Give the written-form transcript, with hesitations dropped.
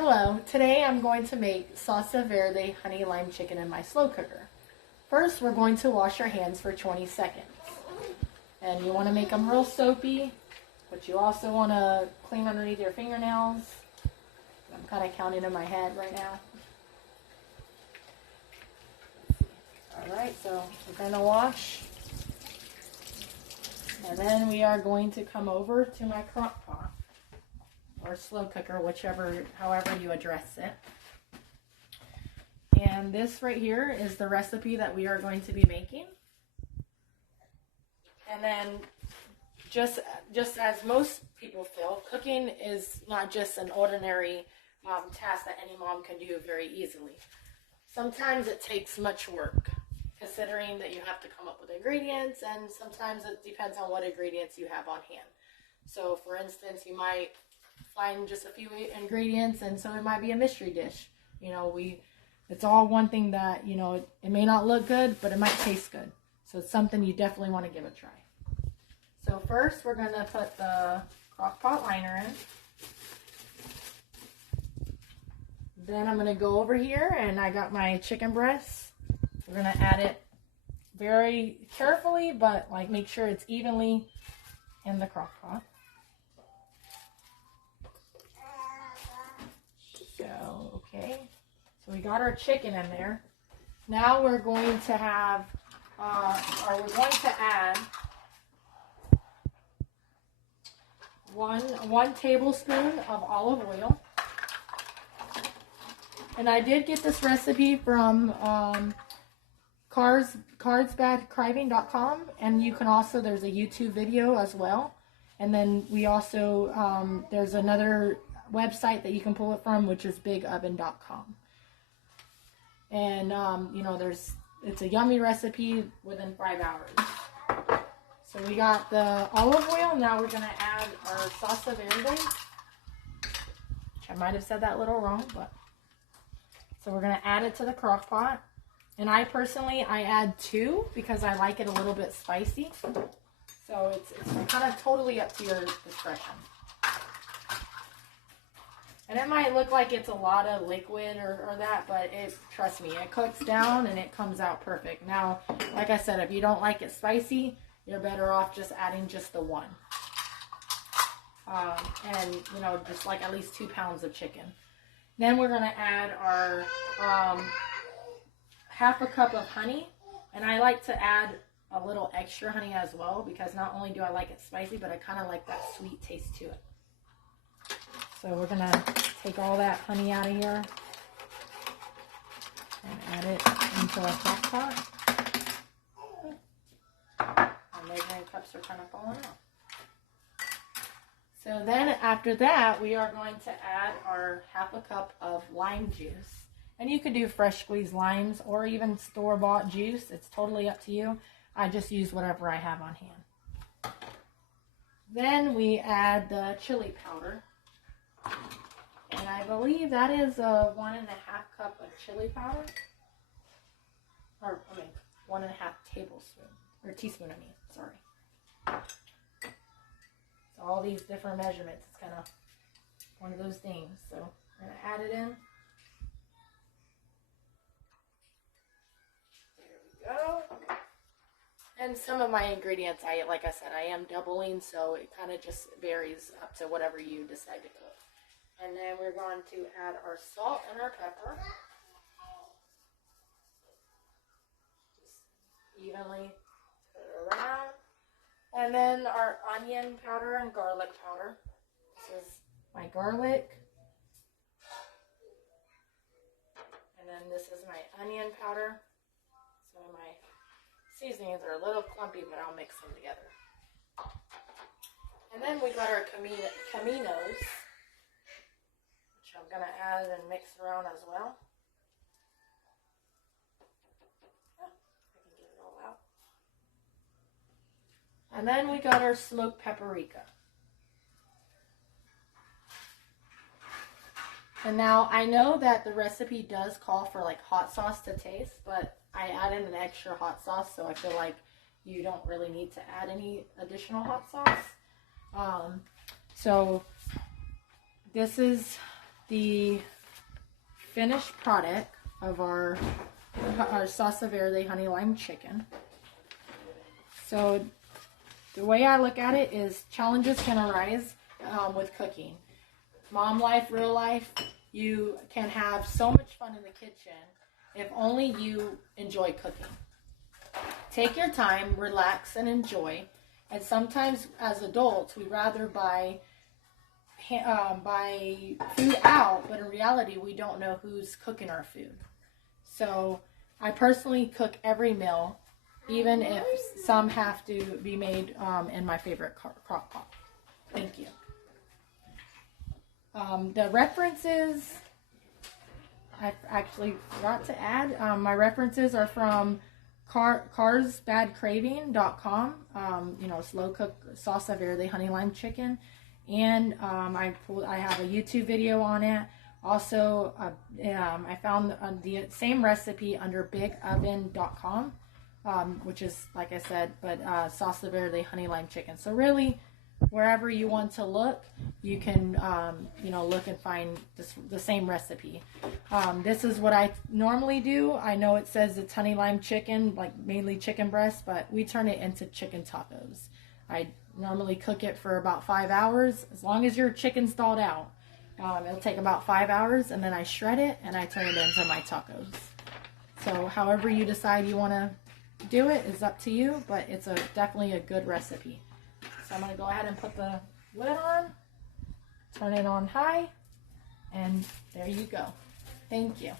Hello, today I'm going to make salsa verde honey lime chicken in my slow cooker. First, we're going to wash our hands for 20 seconds. And you want to make them real soapy, but you also want to clean underneath your fingernails. I'm kind of counting in my head right now. Alright, so we're going to wash. And then we are going to come over to my crock pot. Or slow cooker, however you address it. And this right here is the recipe that we are going to be making. And then just as most people feel, cooking is not just an ordinary task that any mom can do very easily. Sometimes it takes much work, considering that you have to come up with ingredients, and sometimes it depends on what ingredients you have on hand. So for instance, you might find just a few ingredients, and so it might be a mystery dish. It's all one thing that, it may not look good, but it might taste good. So it's something you definitely want to give a try. So first we're going to put the crock pot liner in. Then I'm going to go over here and I got my chicken breast. We're going to add it very carefully, but make sure it's evenly in the crock pot. So we got our chicken in there. Now we're going to add one tablespoon of olive oil. And I did get this recipe from cardsbadcriving.com, and you can also, there's a YouTube video as well. And then we also, there's another website that you can pull it from, which is bigoven.com. And it's a yummy recipe within 5 hours. So we got the olive oil. Now we're going to add our salsa verde, which I might have said that a little wrong, but so we're going to add it to the crock pot. And I add 2 because I like it a little bit spicy. So it's kind of totally up to your discretion. And it might look like it's a lot of liquid or that, but trust me, it cooks down and it comes out perfect. Now, like I said, if you don't like it spicy, you're better off just adding just the 1. And, just like at least 2 pounds of chicken. Then we're going to add our half a cup of honey. And I like to add a little extra honey as well, because not only do I like it spicy, but I kind of like that sweet taste to it. So we're going to take all that honey out of here and add it into our crock pot. My measuring cups are kind of falling off. So then after that, we are going to add our half a cup of lime juice. And you could do fresh squeezed limes or even store-bought juice. It's totally up to you. I just use whatever I have on hand. Then we add the chili powder. And I believe that is 1.5 cup of chili powder. Or, 1.5 tablespoon. Or teaspoon, sorry. So all these different measurements, it's kind of one of those things. So I'm going to add it in. There we go. And some of my ingredients, like I said, I am doubling, so it kind of just varies up to whatever you decide to cook. And then we're going to add our salt and our pepper. Just evenly put it around. And then our onion powder and garlic powder. This is my garlic. And then this is my onion powder. So my seasonings are a little clumpy, but I'll mix them together. And then we got our caminos, which I'm going to add and mix around as well. Yeah, I can get it all out. And then we got our smoked paprika. And now I know that the recipe does call for hot sauce to taste, but I add in an extra hot sauce, so I feel like you don't really need to add any additional hot sauce. So this is the finished product of our salsa verde honey lime chicken. So the way I look at it is challenges can arise with cooking. Mom life, real life, you can have so much fun in the kitchen if only you enjoy cooking. Take your time, relax, and enjoy. And sometimes as adults, we rather buy food out, but in reality, we don't know who's cooking our food. So I personally cook every meal, even if some have to be made in my favorite crock pot. Thank you. The references, I actually forgot to add. My references are from carsbadcraving.com, slow cook salsa verde honey lime chicken. And I have a YouTube video on it. Also, I found the same recipe under bigoven.com, which is, like I said, but salsa verde honey lime chicken. So really, wherever you want to look, you can, look and find the same recipe. This is what I normally do. I know it says it's honey lime chicken, like mainly chicken breast, but we turn it into chicken tacos. I normally cook it for about 5 hours. As long as your chicken's thawed out, it'll take about 5 hours, and then I shred it and I turn it into my tacos. So however you decide you want to do it is up to you, but it's definitely a good recipe. So I'm going to go ahead and put the lid on, turn it on high, and there you go. Thank you.